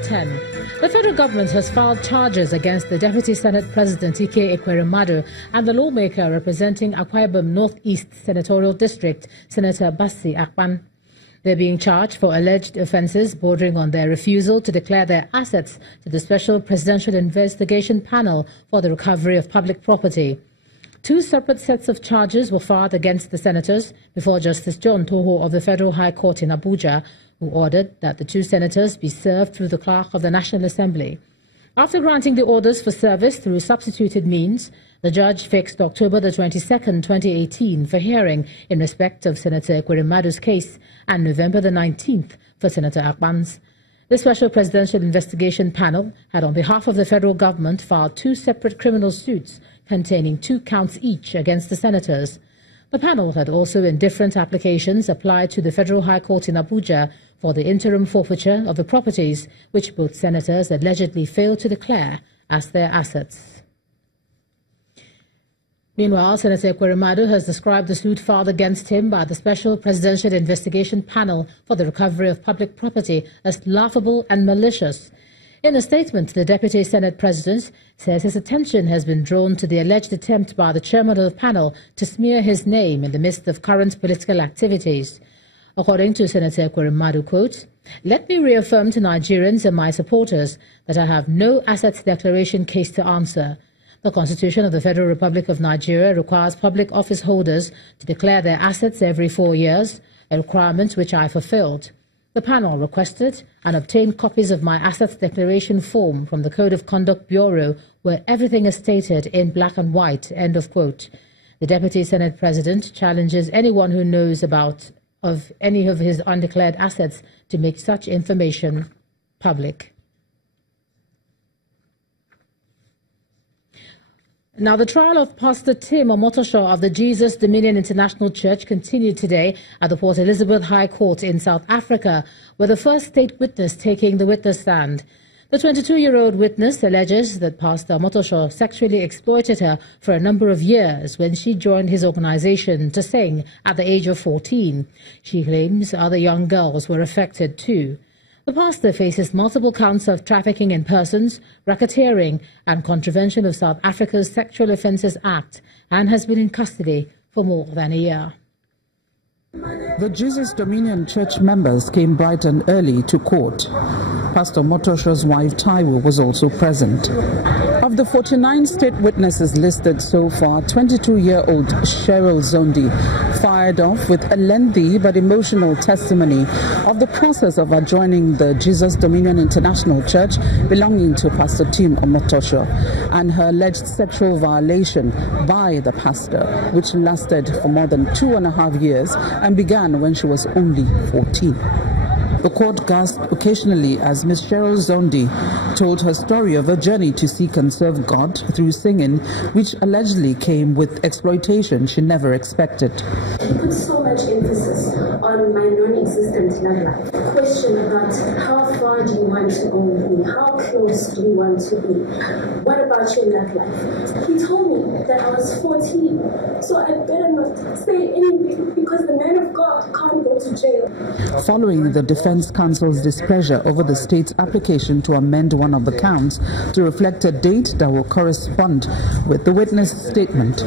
10. The federal government has filed charges against the Deputy Senate President Ekweremadu and the lawmaker representing Akwa Ibom Northeast Senatorial District, Senator Bassi Akpan. They're being charged for alleged offences bordering on their refusal to declare their assets to the Special Presidential Investigation Panel for the Recovery of Public Property. Two separate sets of charges were filed against the senators before Justice John Toho of the Federal High Court in Abuja, who ordered that the two senators be served through the Clerk of the National Assembly. After granting the orders for service through substituted means, the judge fixed October the 22nd, 2018 for hearing in respect of Senator Ekwerimadu's case and November the 19th for Senator Akpan's. The Special Presidential Investigation Panel had on behalf of the federal government filed two separate criminal suits containing 2 counts each against the senators. The panel had also in different applications applied to the Federal High Court in Abuja for the interim forfeiture of the properties which both senators allegedly failed to declare as their assets. Meanwhile, Senator Ekweremadu has described the suit filed against him by the Special Presidential Investigation Panel for the Recovery of Public Property as laughable and malicious. In a statement, the Deputy Senate President says his attention has been drawn to the alleged attempt by the chairman of the panel to smear his name in the midst of current political activities. According to Senator Ekweremadu, quote, "Let me reaffirm to Nigerians and my supporters that I have no assets declaration case to answer. The Constitution of the Federal Republic of Nigeria requires public office holders to declare their assets every 4 years, a requirement which I fulfilled. The panel requested and obtained copies of my assets declaration form from the Code of Conduct Bureau, where everything is stated in black and white," end of quote. The Deputy Senate President challenges anyone who knows about any of his undeclared assets to make such information public. Now, the trial of Pastor Tim Omotosho of the Jesus Dominion International Church continued today at the Port Elizabeth High Court in South Africa, with the first state witness taking the witness stand. The 22-year-old witness alleges that Pastor Omotosho sexually exploited her for a number of years when she joined his organization to sing at the age of 14. She claims other young girls were affected too. The pastor faces multiple counts of trafficking in persons, racketeering, and contravention of South Africa's Sexual Offences Act and has been in custody for more than a year. The Jesus Dominion Church members came bright and early to court. Pastor Motosho's wife Taiwo was also present. Of the 49 state witnesses listed so far, 22-year-old Cheryl Zondi fired off with a lengthy but emotional testimony of the process of adjoining the Jesus Dominion International Church belonging to Pastor Tim Omotosho and her alleged sexual violation by the pastor, which lasted for more than 2.5 years and began when she was only 14. The court gasped occasionally as Ms. Cheryl Zondi told her story of her journey to seek and serve God through singing, which allegedly came with exploitation she never expected. She put so much emphasis on my non-existent love life. The question about how far do you want to go with me? How close do you want to be? What about your love life? He told me that I was 14, so I better not say anything because the man of God can't go to jail. Following the defense counsel's displeasure over the state's application to amend one of the counts to reflect a date that will correspond with the witness statement,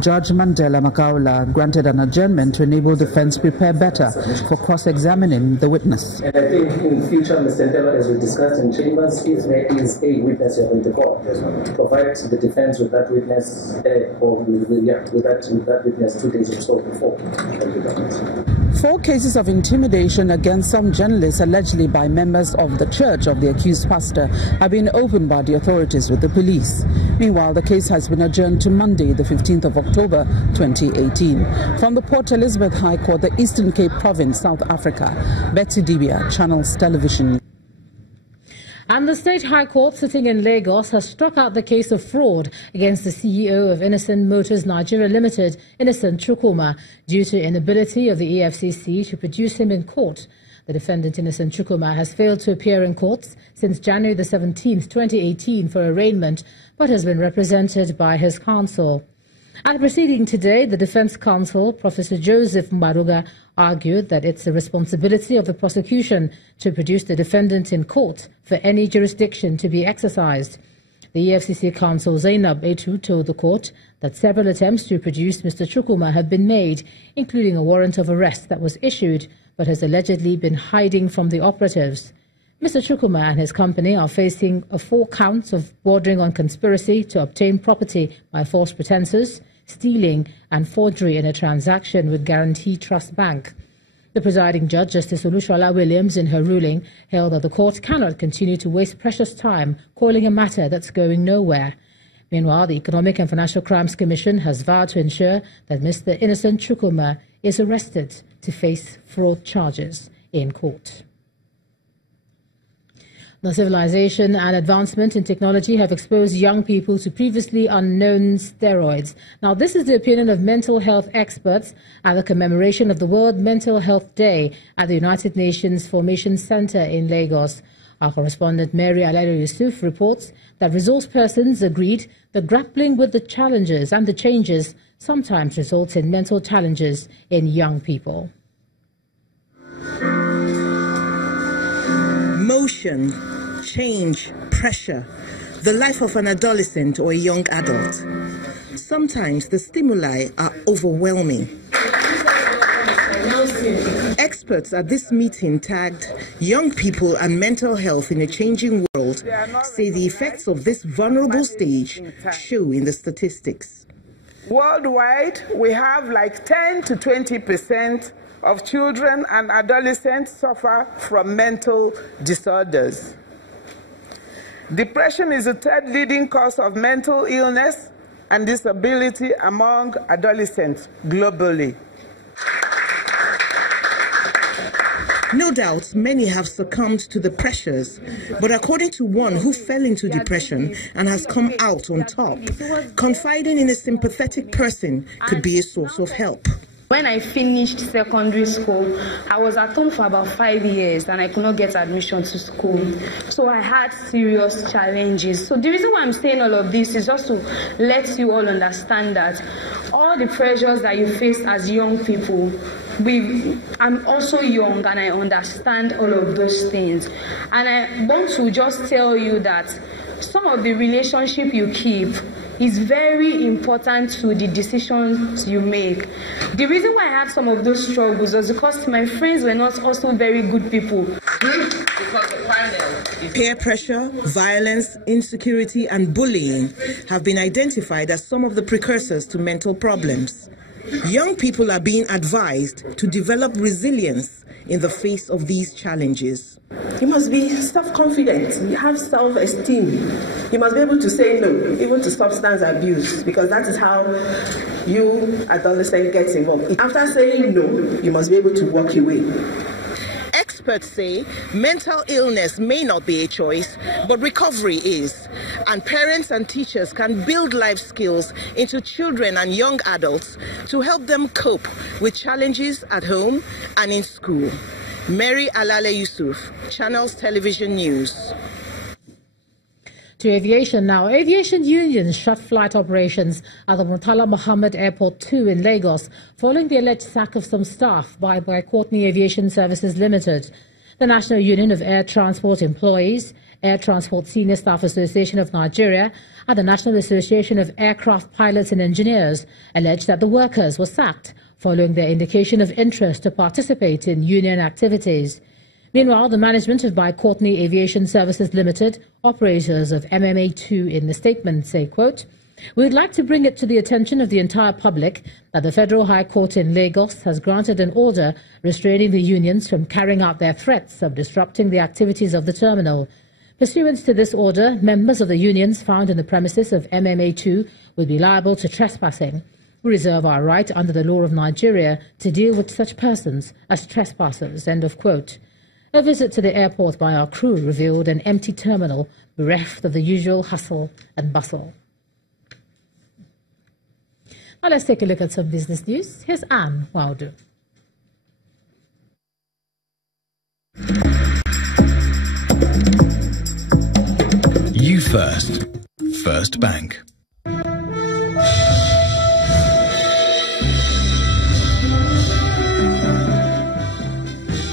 Judge Mandela Makaula granted an adjournment to enable defense prepare better for cross-examining the witness. And I think in future, Mr. Ndela, as we discussed in chambers, if there is a witness you're going to call, to provide the defense with that witness, or with that witness 2 days or so before. 4 cases of intimidation against some journalists allegedly by members of the church of the accused pastor have been opened by the authorities with the police. Meanwhile, the case has been adjourned to Monday, the 15th of October 2018. From the Port Elizabeth High Court, the Eastern Cape Province, South Africa, Betsy Dibia, Channels Television. And the State High Court sitting in Lagos has struck out the case of fraud against the CEO of Innoson Motors Nigeria Limited, Innoson Chukwuma, due to inability of the EFCC to produce him in court. The defendant, Innoson Chukwuma, has failed to appear in courts since January the 17th, 2018 for arraignment, but has been represented by his counsel. At the proceeding today, the defense counsel, Professor Joseph Mbaruga, argued that it's the responsibility of the prosecution to produce the defendant in court for any jurisdiction to be exercised. The EFCC counsel Zainab Etu told the court that several attempts to produce Mr. Chukwuma have been made, including a warrant of arrest that was issued but has allegedly been hiding from the operatives. Mr. Chukwuma and his company are facing 4 counts of bordering on conspiracy to obtain property by false pretenses, stealing and forgery in a transaction with Guarantee Trust Bank. The presiding judge, Justice Olushola Williams, in her ruling, held that the court cannot continue to waste precious time calling a matter that's going nowhere. Meanwhile, the Economic and Financial Crimes Commission has vowed to ensure that Mr. Innoson Chukwuma is arrested to face fraud charges in court. Now, civilization and advancement in technology have exposed young people to previously unknown steroids. Now, this is the opinion of mental health experts at the commemoration of the World Mental Health Day at the United Nations Formation Center in Lagos. Our correspondent Mary Alere Yusuf reports that resource persons agreed that grappling with the challenges and the changes sometimes results in mental challenges in young people. Motion, change, pressure, the life of an adolescent or a young adult. Sometimes the stimuli are overwhelming. Experts at this meeting tagged young people and mental health in a changing world say the effects of this vulnerable stage show in the statistics. Worldwide, we have like 10 to 20% of children and adolescents suffer from mental disorders. Depression is the 3rd leading cause of mental illness and disability among adolescents globally. No doubt, many have succumbed to the pressures, but according to one who fell into depression and has come out on top, confiding in a sympathetic person could be a source of help. When I finished secondary school, I was at home for about 5 years and I could not get admission to school. So I had serious challenges. So the reason why I'm saying all of this is just to let you all understand that all the pressures that you face as young people, I'm also young and I understand all of those things. And I want to just tell you that some of the relationship you keep is very important to the decisions you make. The reason why I had some of those struggles was because my friends were not also very good people. Peer pressure, violence, insecurity, and bullying have been identified as some of the precursors to mental problems. Young people are being advised to develop resilience in the face of these challenges. You must be self-confident. You have self-esteem. You must be able to say no, even to substance abuse, because that is how you, adolescent, get involved. After saying no, you must be able to walk away. Experts say mental illness may not be a choice, but recovery is. And parents and teachers can build life skills into children and young adults to help them cope with challenges at home and in school. Mary Alale Yusuf, Channels Television News. To aviation now. Aviation unions shut flight operations at the Murtala Mohammed Airport 2 in Lagos following the alleged sack of some staff by Courtney Aviation Services Limited. The National Union of Air Transport Employees, Air Transport Senior Staff Association of Nigeria, and the National Association of Aircraft Pilots and Engineers alleged that the workers were sacked following their indication of interest to participate in union activities. Meanwhile, the management of Courtney Aviation Services Limited, operators of MMA2 in the statement say, quote, "We would like to bring it to the attention of the entire public that the Federal High Court in Lagos has granted an order restraining the unions from carrying out their threats of disrupting the activities of the terminal. Pursuant to this order, members of the unions found in the premises of MMA2 will be liable to trespassing. We reserve our right under the law of Nigeria to deal with such persons as trespassers," end of quote. A visit to the airport by our crew revealed an empty terminal bereft of the usual hustle and bustle. Now let's take a look at some business news. Here's Anne Waudu. You first. First Bank.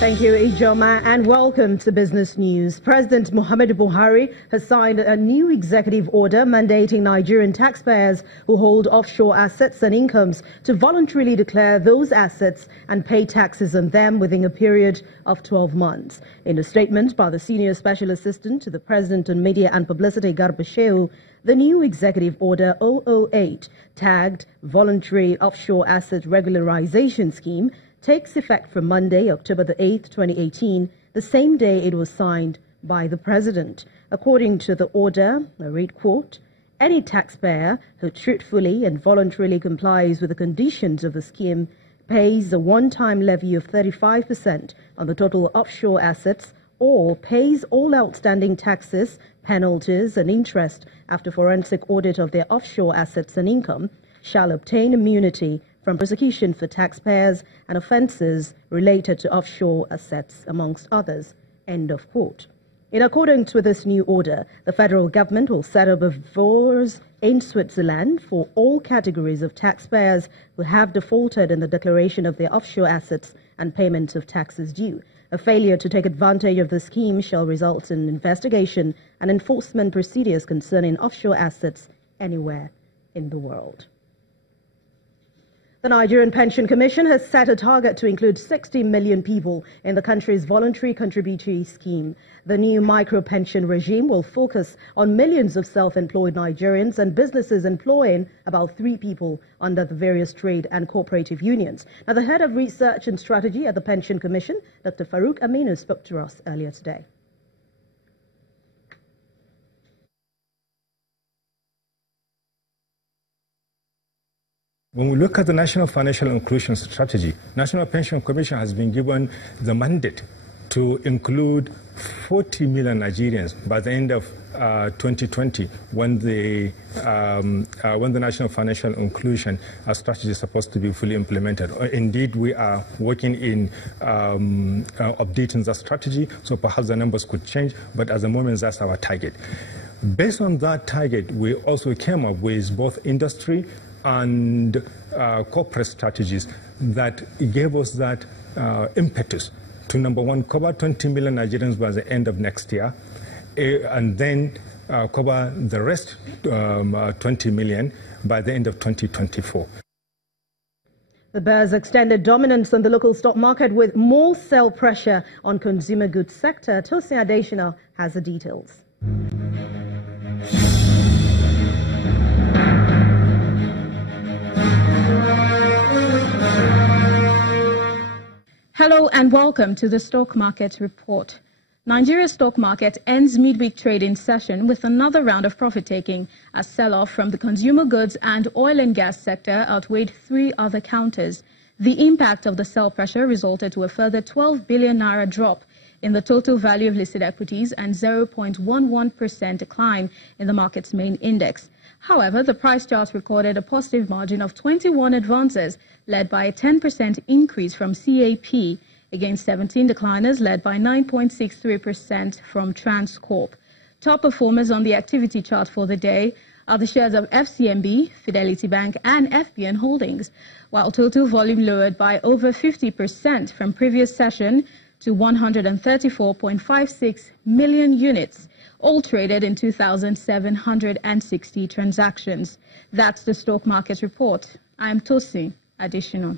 Thank you, Ijoma, and welcome to Business News. President Muhammadu Buhari has signed a new executive order mandating Nigerian taxpayers who hold offshore assets and incomes to voluntarily declare those assets and pay taxes on them within a period of 12 months. In a statement by the Senior Special Assistant to the President on Media and Publicity, Garba Shehu, the new executive order 008, tagged Voluntary Offshore Asset Regularization Scheme, takes effect from Monday, October the 8th, 2018, the same day it was signed by the President. According to the order, I read, quote, any taxpayer who truthfully and voluntarily complies with the conditions of the scheme pays a one-time levy of 35% on the total offshore assets or pays all outstanding taxes, penalties and interest after forensic audit of their offshore assets and income shall obtain immunity from prosecution for taxpayers and offences related to offshore assets, amongst others. End of quote. In accordance with this new order, the federal government will set up a VORS in Switzerland for all categories of taxpayers who have defaulted in the declaration of their offshore assets and payment of taxes due. A failure to take advantage of the scheme shall result in investigation and enforcement procedures concerning offshore assets anywhere in the world. The Nigerian Pension Commission has set a target to include 60 million people in the country's voluntary contributory scheme. The new micro-pension regime will focus on millions of self-employed Nigerians and businesses employing about 3 people under the various trade and cooperative unions. Now, the head of research and strategy at the Pension Commission, Dr. Farouk Aminu, spoke to us earlier today. When we look at the National Financial Inclusion Strategy, National Pension Commission has been given the mandate to include 40 million Nigerians by the end of 2020, when the National Financial Inclusion Strategy is supposed to be fully implemented. Indeed, we are working in updating the strategy, so perhaps the numbers could change, but at the moment, that's our target. Based on that target, we also came up with both industry and corporate strategies that gave us that impetus to, number one, cover 20 million Nigerians by the end of next year, and then cover the rest 20 million by the end of 2024. The bears extended dominance on the local stock market with more sell pressure on consumer goods sector. Tosin Adeshina has the details. Hello and welcome to the Stock Market Report. Nigeria's stock market ends midweek trading session with another round of profit-taking as sell-off from the consumer goods and oil and gas sector outweighed 3 other counters. The impact of the sell pressure resulted to a further 12 billion naira drop in the total value of listed equities and 0.11% decline in the market's main index. However, the price chart recorded a positive margin of 21 advances, led by a 10% increase from CAP against 17 decliners, led by 9.63% from Transcorp. Top performers on the activity chart for the day are the shares of FCMB, Fidelity Bank and FBN Holdings, while total volume lowered by over 50% from previous session to 134.56 million units, all traded in 2,760 transactions. That's the Stock Market Report. I'm Tosin Adeshina.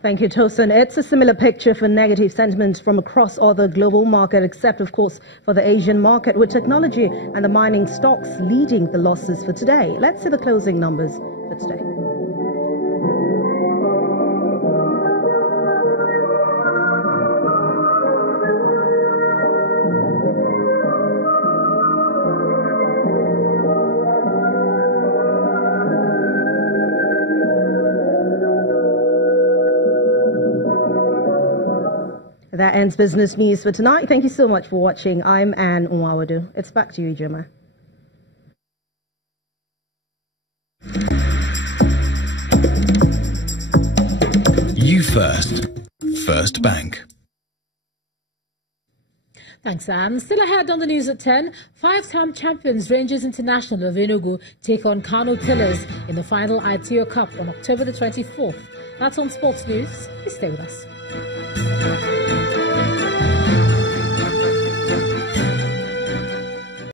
Thank you, Tosin. It's a similar picture for negative sentiments from across other global market, except, of course, for the Asian market, with technology and the mining stocks leading the losses for today. Let's see the closing numbers for today. That ends Business News for tonight. Thank you so much for watching. I'm Anne Omo-Agege. It's back to you, Ijoma. You first. First Bank. Thanks, Anne. Still ahead on the news at 10, 5-time champions Rangers International of Enugu take on Kano Tillers in the final ITO Cup on October the 24th. That's on Sports News. Please stay with us.